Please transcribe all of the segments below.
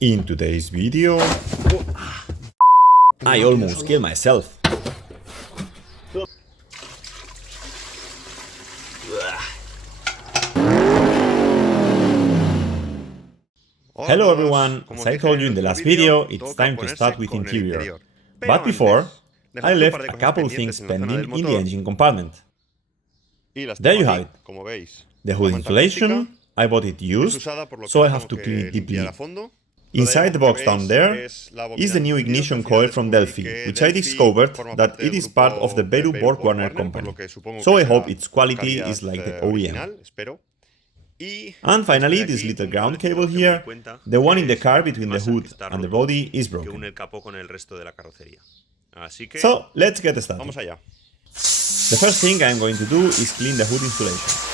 In today's video, I almost killed myself. Hello everyone, as I told you in the last video, it's time to start with interior. But before, I left a couple things pending in the engine compartment. There you have it. The hood insulation, I bought it used, so I have to clean it deeply. Inside the box down there is the new ignition coil from Delphi, which I discovered that it is part of the Werner company. So I hope its quality is like the OEM. And finally, this little ground cable here, the one in the car between the hood and the body, is broken. So let's get started. The first thing I'm going to do is clean the hood insulation.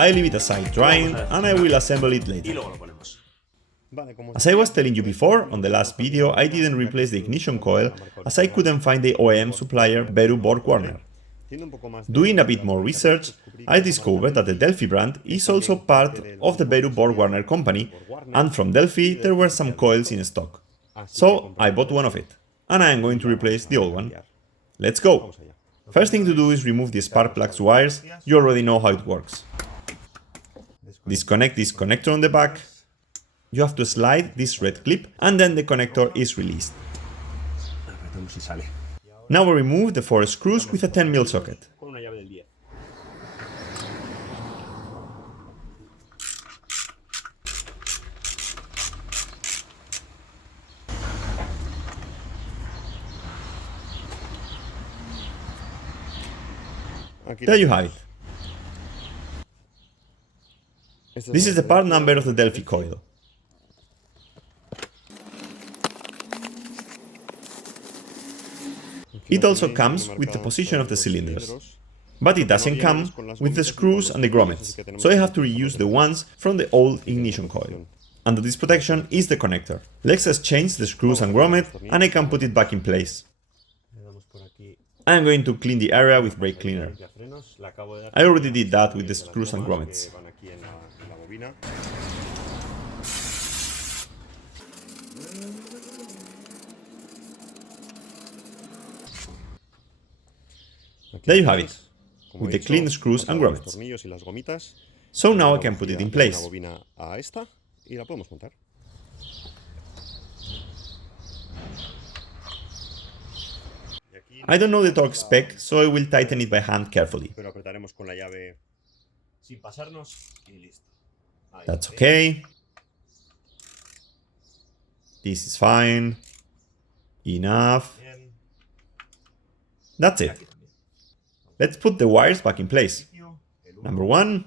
I leave it aside drying and I will assemble it later. As I was telling you before, on the last video I didn't replace the ignition coil as I couldn't find the OEM supplier Werner. Doing a bit more research, I discovered that the Delphi brand is also part of the Werner company, and from Delphi there were some coils in stock. So I bought one of it, and I am going to replace the old one. Let's go! First thing to do is remove the spark plugs wires. You already know how it works. Disconnect this connector on the back. You have to slide this red clip and then the connector is released. Now we remove the 4 screws with a 10mm socket. There you have it. This is the part number of the Delphi coil. It also comes with the position of the cylinders. But it doesn't come with the screws and the grommets, so I have to reuse the ones from the old ignition coil. Under this protection is the connector. Let's exchange the screws and grommet and I can put it back in place. I am going to clean the area with brake cleaner. I already did that with the screws and grommets. There you have it, with the clean screws and grommets. So now I can put it in place. I don't know the torque spec, so I will tighten it by hand carefully. That's okay. This is fine. Enough. That's it. Let's put the wires back in place. Number 1.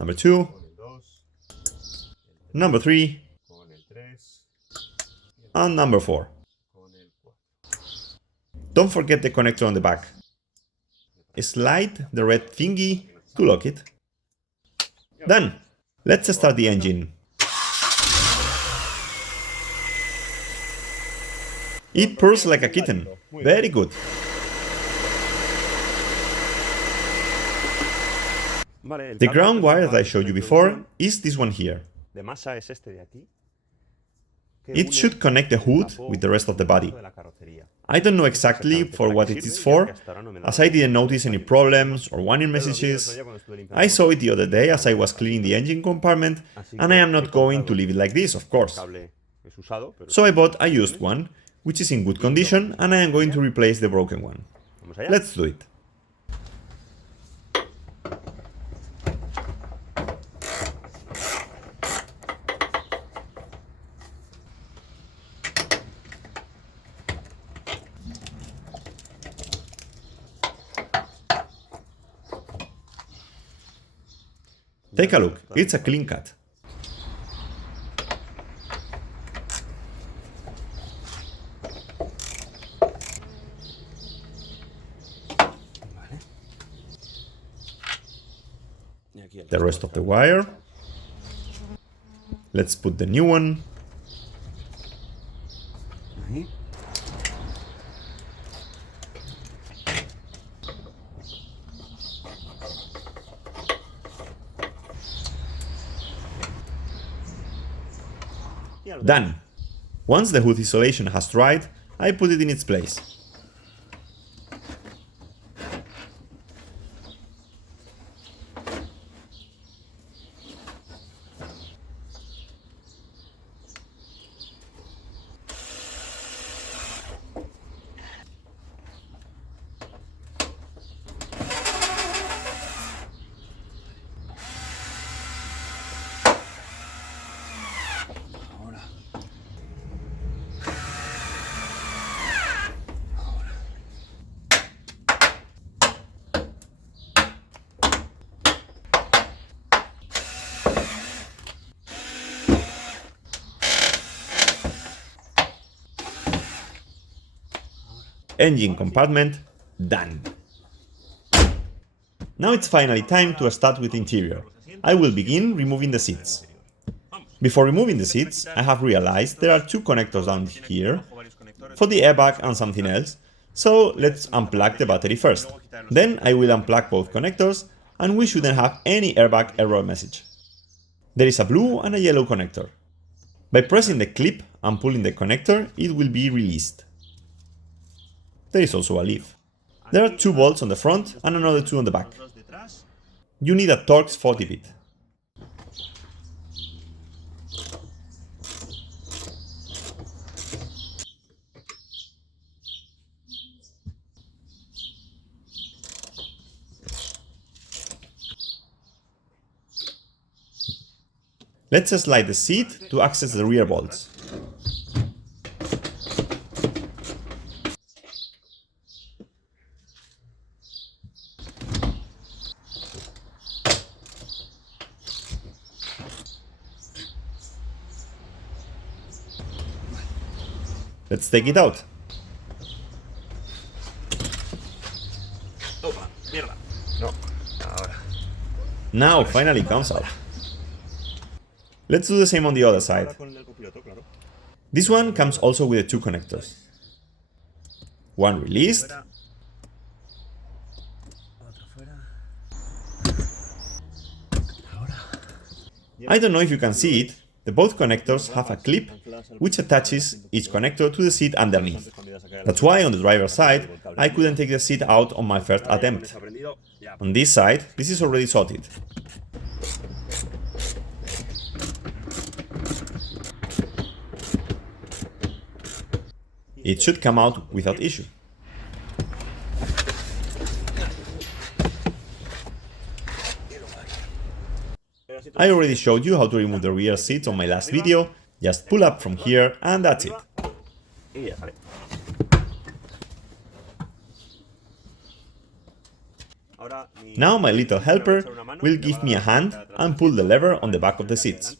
Number 2. Number 3. And number 4. Don't forget the connector on the back. Slide the red thingy to lock it. Done! Let's start the engine. It purrs like a kitten. Very good. The ground wire that I showed you before is this one here. It should connect the hood with the rest of the body. I don't know exactly for what it is for, as I didn't notice any problems or warning messages. I saw it the other day as I was cleaning the engine compartment, and I am not going to leave it like this, of course. So I bought a used one, which is in good condition, and I am going to replace the broken one. Let's do it. Take a look, it's a clean cut. The rest of the wire. Let's put the new one. Done. Once the hood isolation has dried, I put it in its place. Engine compartment done. Now it's finally time to start with the interior. I will begin removing the seats. Before removing the seats, I have realized there are two connectors down here for the airbag and something else, so let's unplug the battery first. Then I will unplug both connectors and we shouldn't have any airbag error message. There is a blue and a yellow connector. By pressing the clip and pulling the connector, it will be released. There is also a leaf. There are two bolts on the front and another two on the back. You need a Torx 40 bit. Let's slide the seat to access the rear bolts. Let's take it out. Now finally comes out. Let's do the same on the other side. This one comes also with the two connectors. One released. I don't know if you can see it, the both connectors have a clip which attaches each connector to the seat underneath. That's why on the driver's side, I couldn't take the seat out on my first attempt. On this side, this is already sorted. It should come out without issue. I already showed you how to remove the rear seats on my last video, just pull up from here and that's it. Now my little helper will give me a hand and pull the lever on the back of the seats.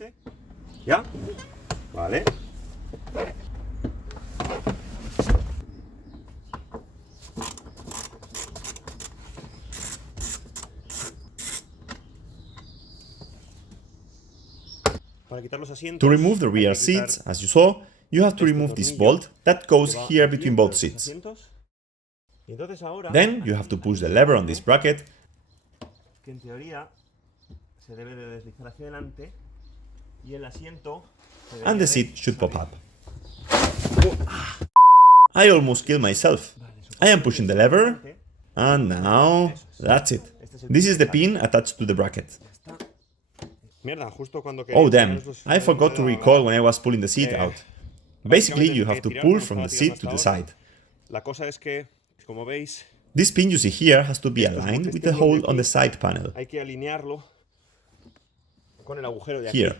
To remove the rear seats, as you saw, you have to remove this bolt that goes here between both seats. Then you have to push the lever on this bracket, and the seat should pop up. I almost killed myself. I am pushing the lever, and now that's it. This is the pin attached to the bracket. Oh damn, I forgot to recall when I was pulling the seat out. Basically, you have to pull from the seat to the side. This pin you see here has to be aligned with the hole on the side panel. Here.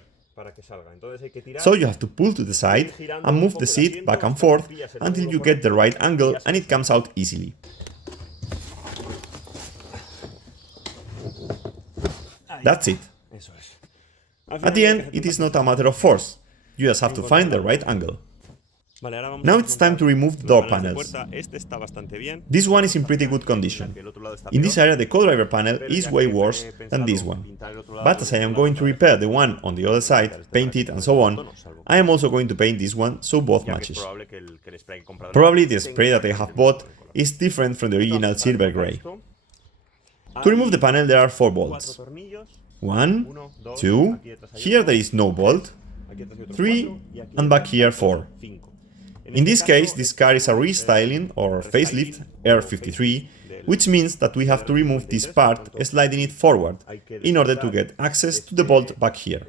So you have to pull to the side and move the seat back and forth until you get the right angle and it comes out easily. That's it. At the end, it is not a matter of force. You just have to find the right angle. Now it's time to remove the door panels. This one is in pretty good condition. In this area the co-driver panel is way worse than this one. But as I am going to repair the one on the other side, paint it and so on, I am also going to paint this one so both matches. Probably the spray that I have bought is different from the original silver grey. To remove the panel there are 4 bolts. 1, 2, here there is no bolt, 3, and back here 4. In this case, this car is a restyling or facelift R53, which means that we have to remove this part, sliding it forward, in order to get access to the bolt back here.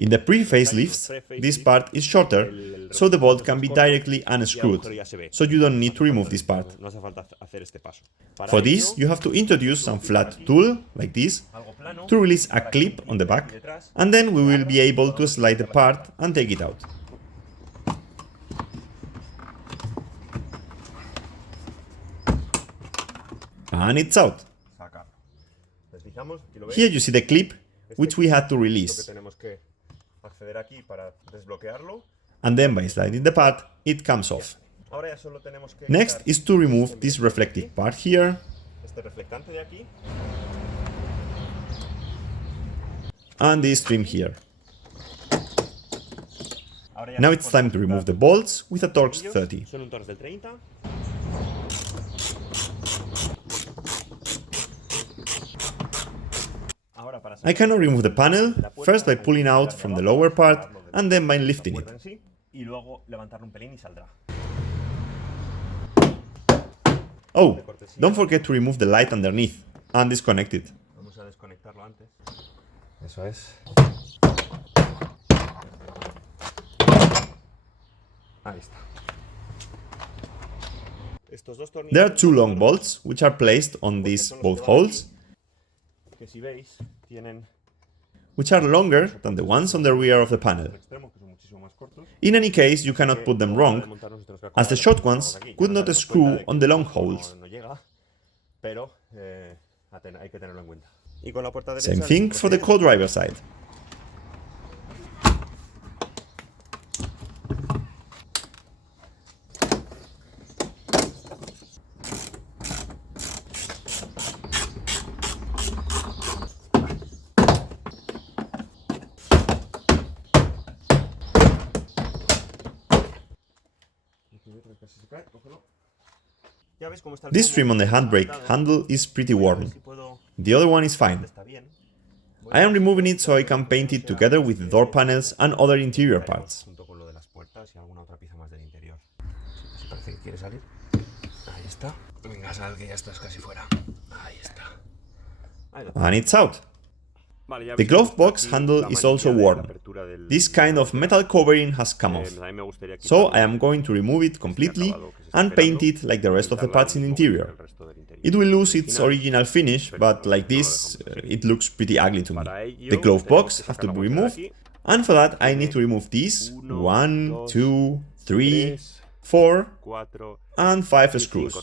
In the pre-facelifts, this part is shorter, so the bolt can be directly unscrewed, so you don't need to remove this part. For this, you have to introduce some flat tool, like this, to release a clip on the back, and then we will be able to slide the part and take it out. And it's out. Here you see the clip which we had to release. And then by sliding the part, it comes off. Next is to remove this reflective part here. And this trim here. Now it's time to remove the bolts with a Torx 30. I cannot remove the panel, first by pulling out from the lower part and then by lifting it. Oh, don't forget to remove the light underneath and disconnect it. There are 2 long bolts which are placed on these both holes, which are longer than the ones on the rear of the panel. In any case, you cannot put them wrong, as the short ones could not screw on the long holes. Same thing for the co-driver side. This trim on the handbrake handle is pretty worn. The other one is fine. I am removing it so I can paint it together with the door panels and other interior parts. And it's out. The glove box handle is also worn. This kind of metal covering has come off. So I am going to remove it completely and paint it like the rest of the parts in the interior. It will lose its original finish, but like this, it looks pretty ugly to me. The glove box has to be removed, and for that I need to remove these 1, 2, 3, 4 and 5 screws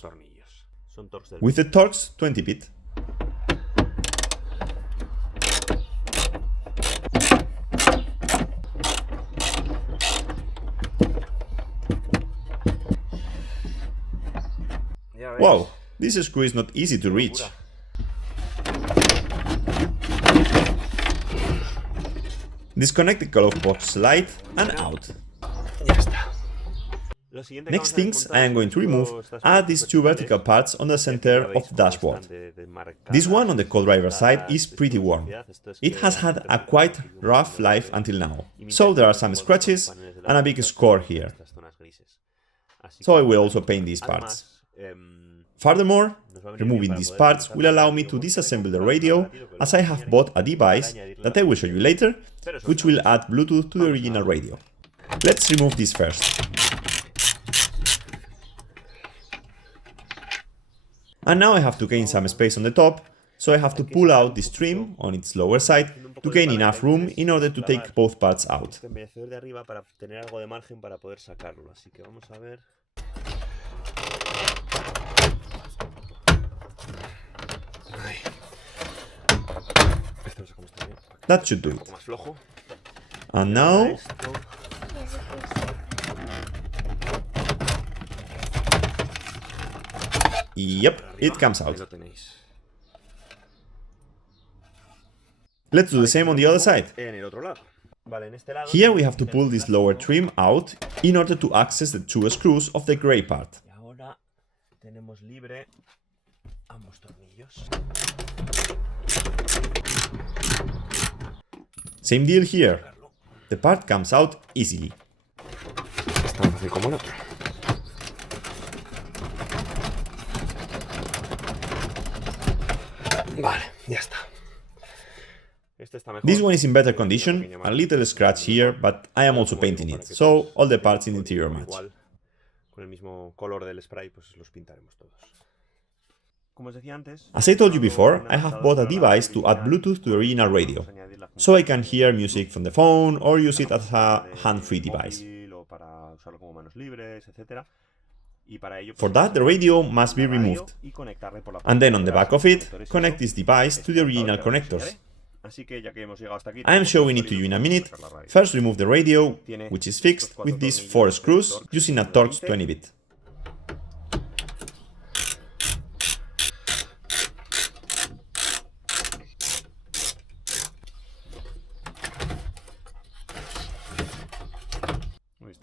with the Torx 20-bit. Wow, this screw is not easy to reach. Disconnect the glove box light and out. Next things I am going to remove are these two vertical parts on the center of the dashboard. This one on the co-driver side is pretty worn. It has had a quite rough life until now, so there are some scratches and a big score here. So I will also paint these parts. Furthermore, removing these parts will allow me to disassemble the radio, as I have bought a device that I will show you later, which will add Bluetooth to the original radio. Let's remove this first. And now I have to gain some space on the top, so I have to pull out this trim on its lower side to gain enough room in order to take both parts out. That should do it. And now... Yep, it comes out. Let's do the same on the other side. Here we have to pull this lower trim out in order to access the two screws of the gray part. Same deal here. The part comes out easily. This one is in better condition, a little scratch here, but I am also painting it, so all the parts in the interior match. As I told you before, I have bought a device to add Bluetooth to the original radio, so I can hear music from the phone or use it as a hand-free device. For that, the radio must be removed, and then on the back of it, connect this device to the original connectors. I am showing it to you in a minute. First, remove the radio, which is fixed with these 4 screws using a Torx 20-bit.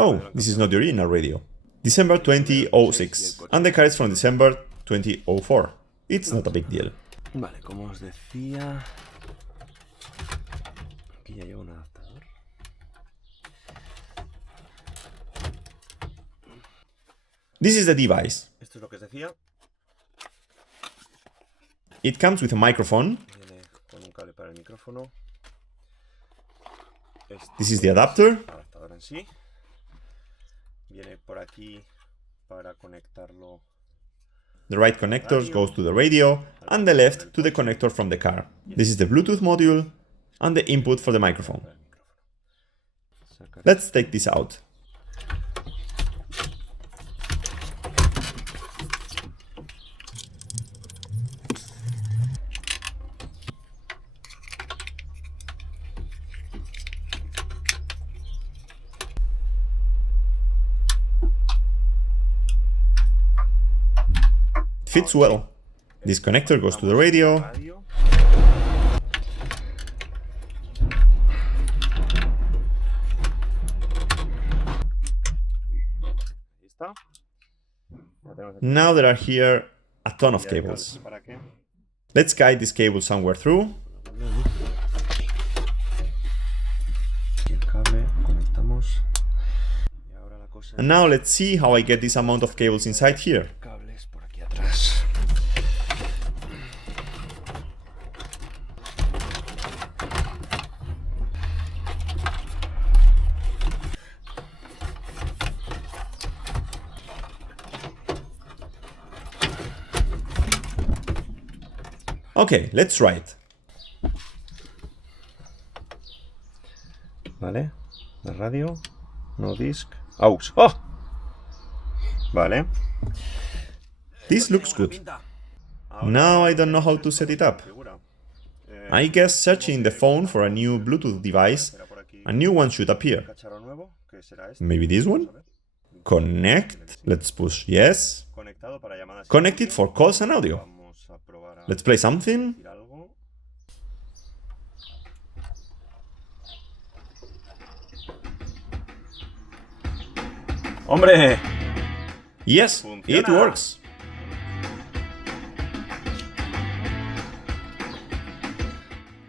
Oh, this is not the original radio. December 2006, and the car is from December 2004. It's not a big deal. Vale, como os decía... Aquí ya llevo un adaptador. This is the device. Esto es lo que os decía. It comes with a microphone. Viene con un cable para el micrófono. This is the adapter. El adaptador en sí. Viene por aquí para conectarlo. The right connector goes to the radio, and the left to the connector from the car. This is the Bluetooth module, and the input for the microphone. Let's take this out. Fits well. This connector goes to the radio. Now there are here a ton of cables. Let's guide this cable somewhere through. And now let's see how I get this amount of cables inside here. Okay, let's try it. Vale, la radio, no disc, aux. ¡Oh! Vale. This looks good. Now I don't know how to set it up. I guess searching the phone for a new Bluetooth device, a new one should appear. Maybe this one? Connect. Let's push yes. Connect it for calls and audio. Let's play something. ¡Hombre! Yes, it Funciona. works.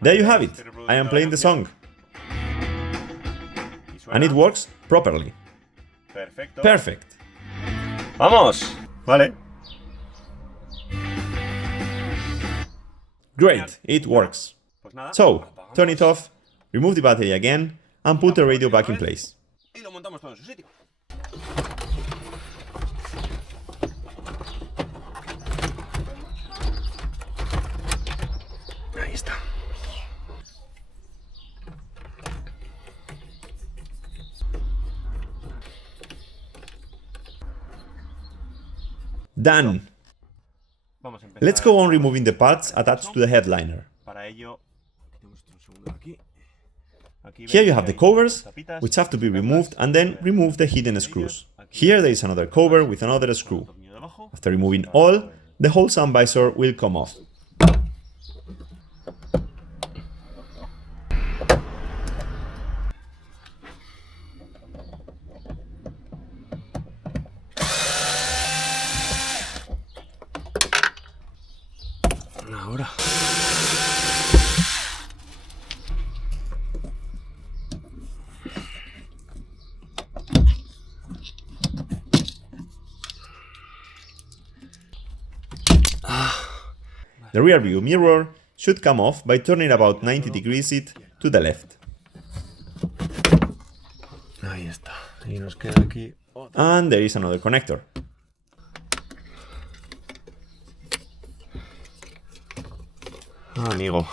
There you have it. I am playing the song. And it works properly. Perfecto. Perfect. ¡Vamos! Vale. Great, it works. Pues nada. So, turn it off, remove the battery again, and put the radio back in place. Y lo montamos todo en su sitio. Ahí está. Done. Vamos a empezar. Let's go on removing the parts attached to the headliner. Para ello, tenemos un segundo aquí. Aquí Here veis you que have the hay covers, tapitas. which have to be removed, and then remove the hidden screws. Here there is another cover with another screw. Tornillo debajo. After removing all, the whole sun visor will come off. Ahora. The rear view mirror should come off by turning about 90 degrees it to the left. Ahí está. Y nos queda aquí. And there is another connector. Ah, amigo.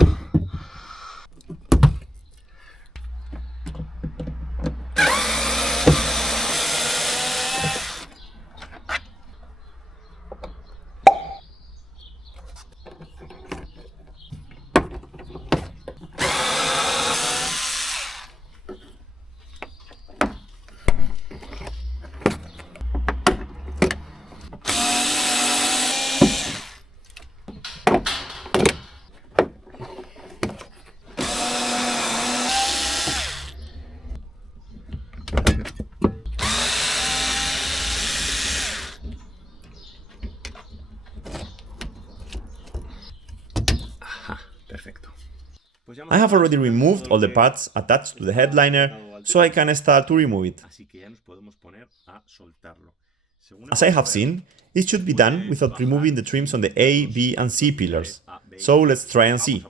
Perfecto. I have already removed all the parts attached to the headliner, so I can start to remove it. Así que ya nos podemos poner a soltarlo. As I have seen, it should be done without removing the trims on the A, B and C pillars. So let's try and see.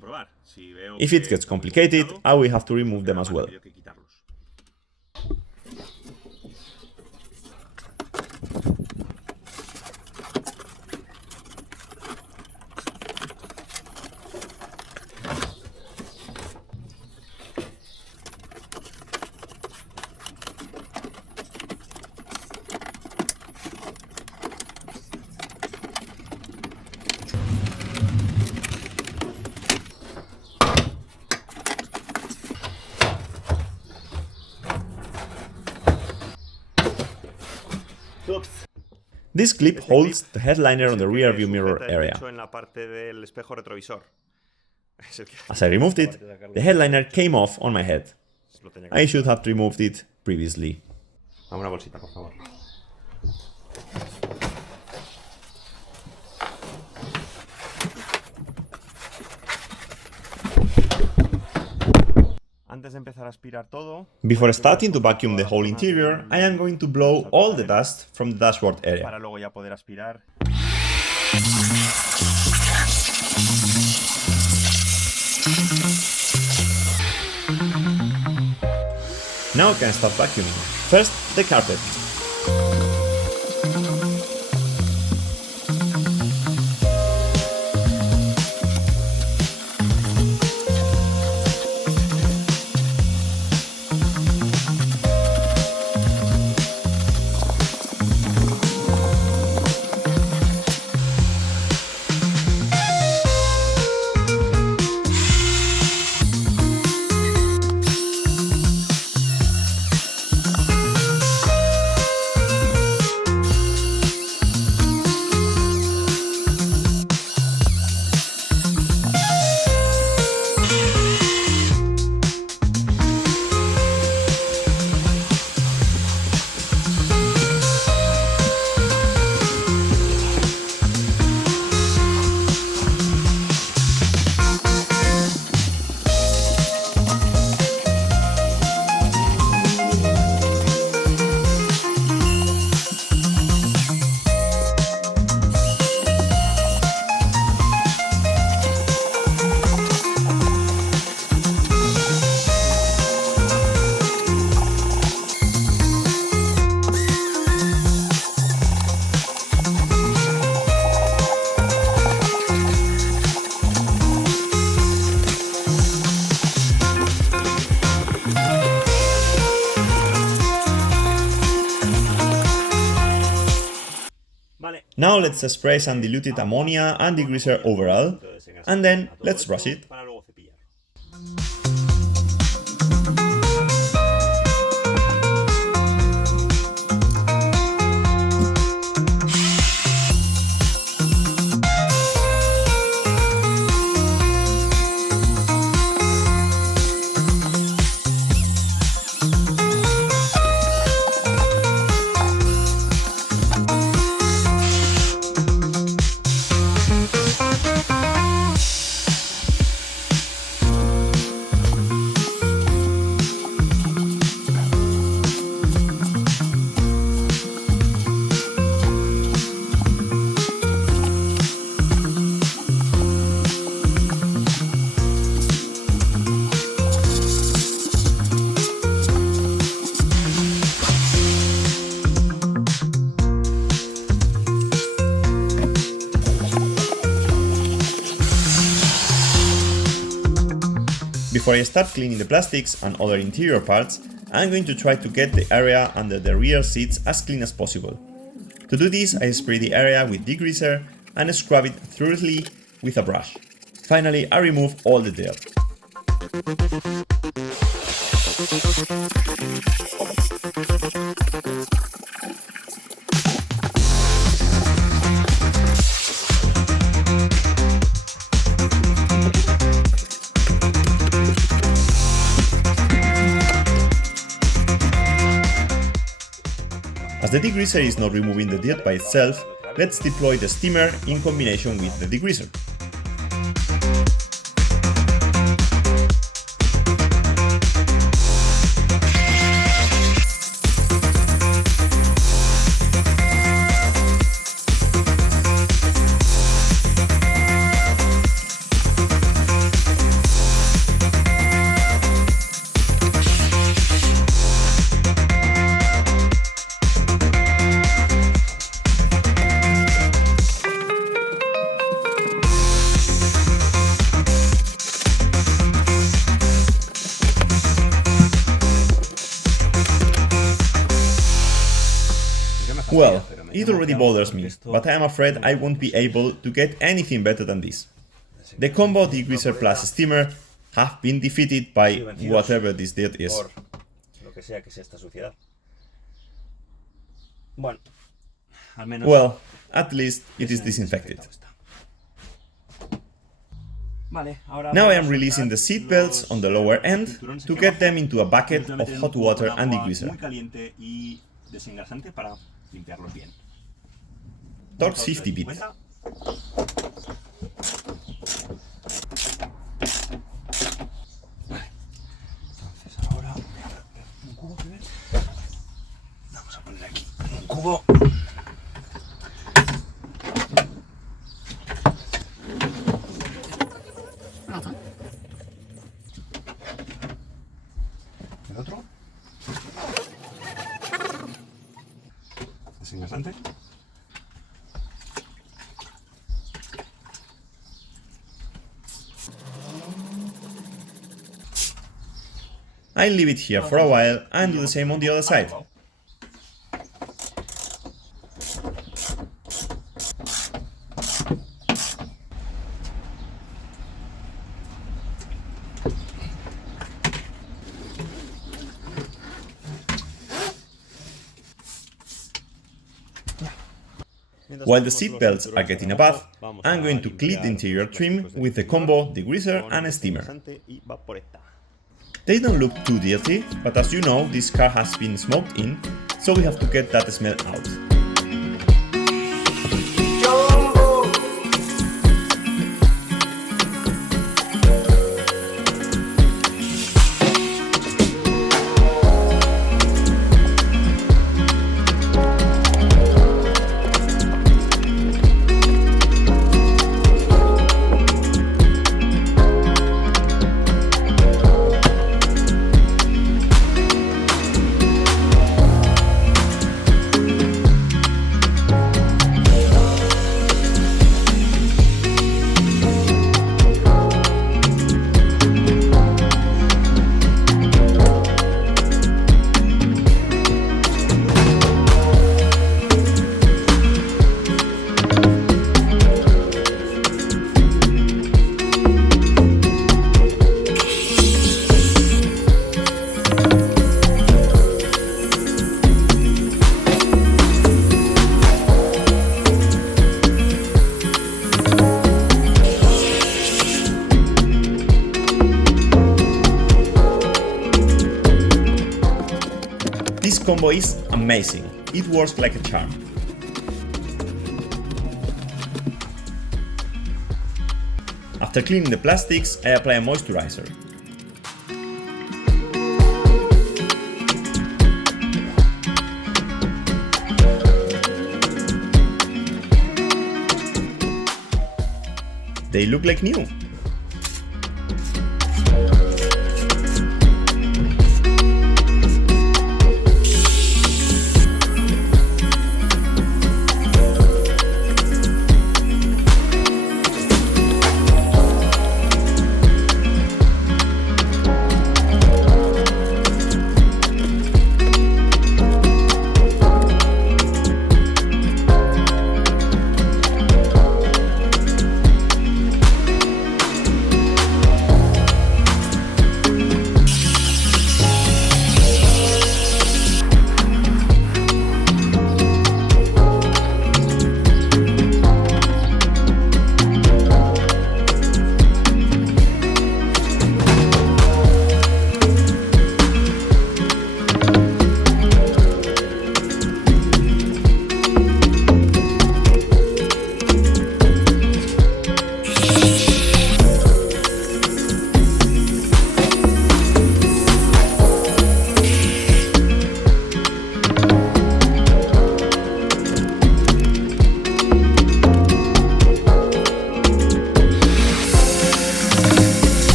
If it gets complicated, I will have to remove them as well. This clip holds the headliner on the rear view mirror area. As I removed it, the headliner came off on my head. I should have removed it previously. Dame una bolsita, por favor. Before starting to vacuum the whole interior, I am going to blow all the dust from the dashboard area. Para luego ya poder aspirar. Now I can start vacuuming. First, the carpet. Now let's spray some diluted ammonia and degreaser overall, and then let's brush it. Before I start cleaning the plastics and other interior parts, I'm going to try to get the area under the rear seats as clean as possible. To do this, I spray the area with degreaser and scrub it thoroughly with a brush. Finally, I remove all the dirt. As the degreaser is not removing the dirt by itself, let's deploy the steamer in combination with the degreaser. Well, it already bothers me, but I am afraid I won't be able to get anything better than this. The combo degreaser plus steamer have been defeated by whatever this dirt is. Well, at least it is disinfected. Now I am releasing the seat belts on the lower end to get them into a bucket of hot water and degreaser. Torx 50 bit. Vamos a poner aquí un cubo. ¿El otro? Desengrasante. I'll leave it here for a while and do the same on the other side. While the seat belts are getting a bath, I'm going to clean the interior trim with the combo degreaser and steamer. They don't look too dirty, but as you know, this car has been smoked in, so we have to get that smell out. combo is amazing, it works like a charm. After cleaning the plastics, I apply a moisturizer. They look like new.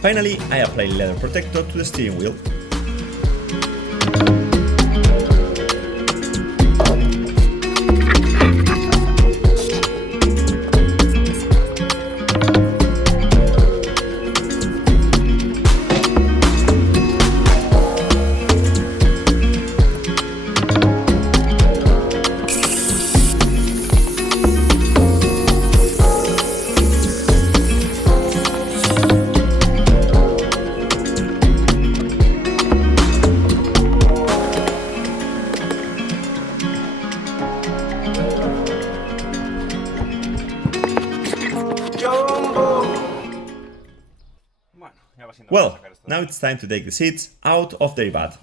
Finally, I apply leather protector to the steering wheel. Well, now it's time to take the seats out of their bath.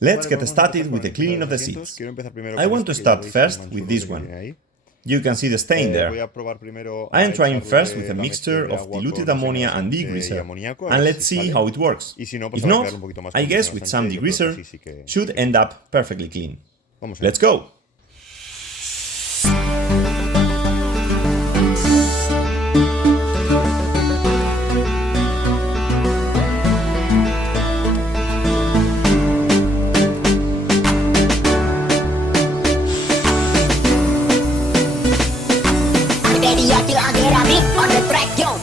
Let's get started with the cleaning of the seats. I want to start first with this one. You can see the stain there. I am trying first with a mixture of diluted ammonia and degreaser, and let's see how it works. If not, I guess with some degreaser should end up perfectly clean. Let's go! here till I get a beat on the track, yo.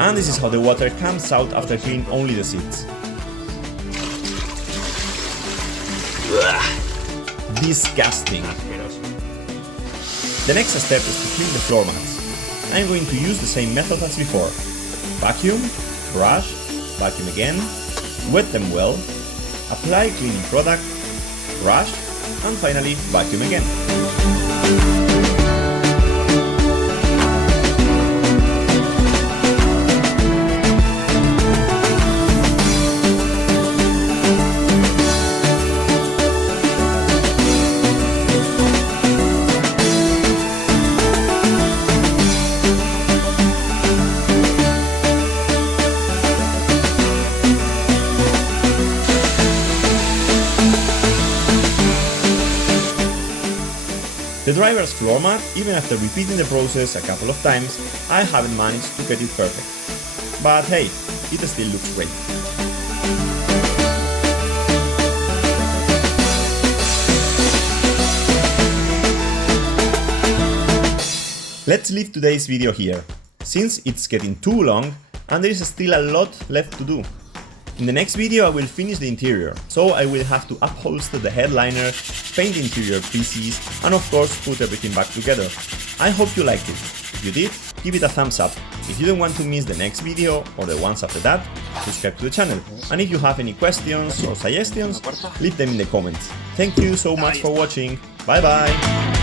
And this is how the water comes out after cleaning only the seats. Ugh, disgusting. The next step is to clean the floor mats. I'm going to use the same method as before. Vacuum, brush, vacuum again, wet them well, apply cleaning product, brush, and finally vacuum again. The driver's floor mat, even after repeating the process a couple of times, I haven't managed to get it perfect. But hey, it still looks great. Let's leave today's video here, since it's getting too long and there is still a lot left to do. In the next video I will finish the interior, so I will have to upholster the headliner, paint the interior pieces, and of course put everything back together. I hope you liked it. If you did, give it a thumbs up. If you don't want to miss the next video or the ones after that, subscribe to the channel. And if you have any questions or suggestions, leave them in the comments. Thank you so much for watching. Bye bye!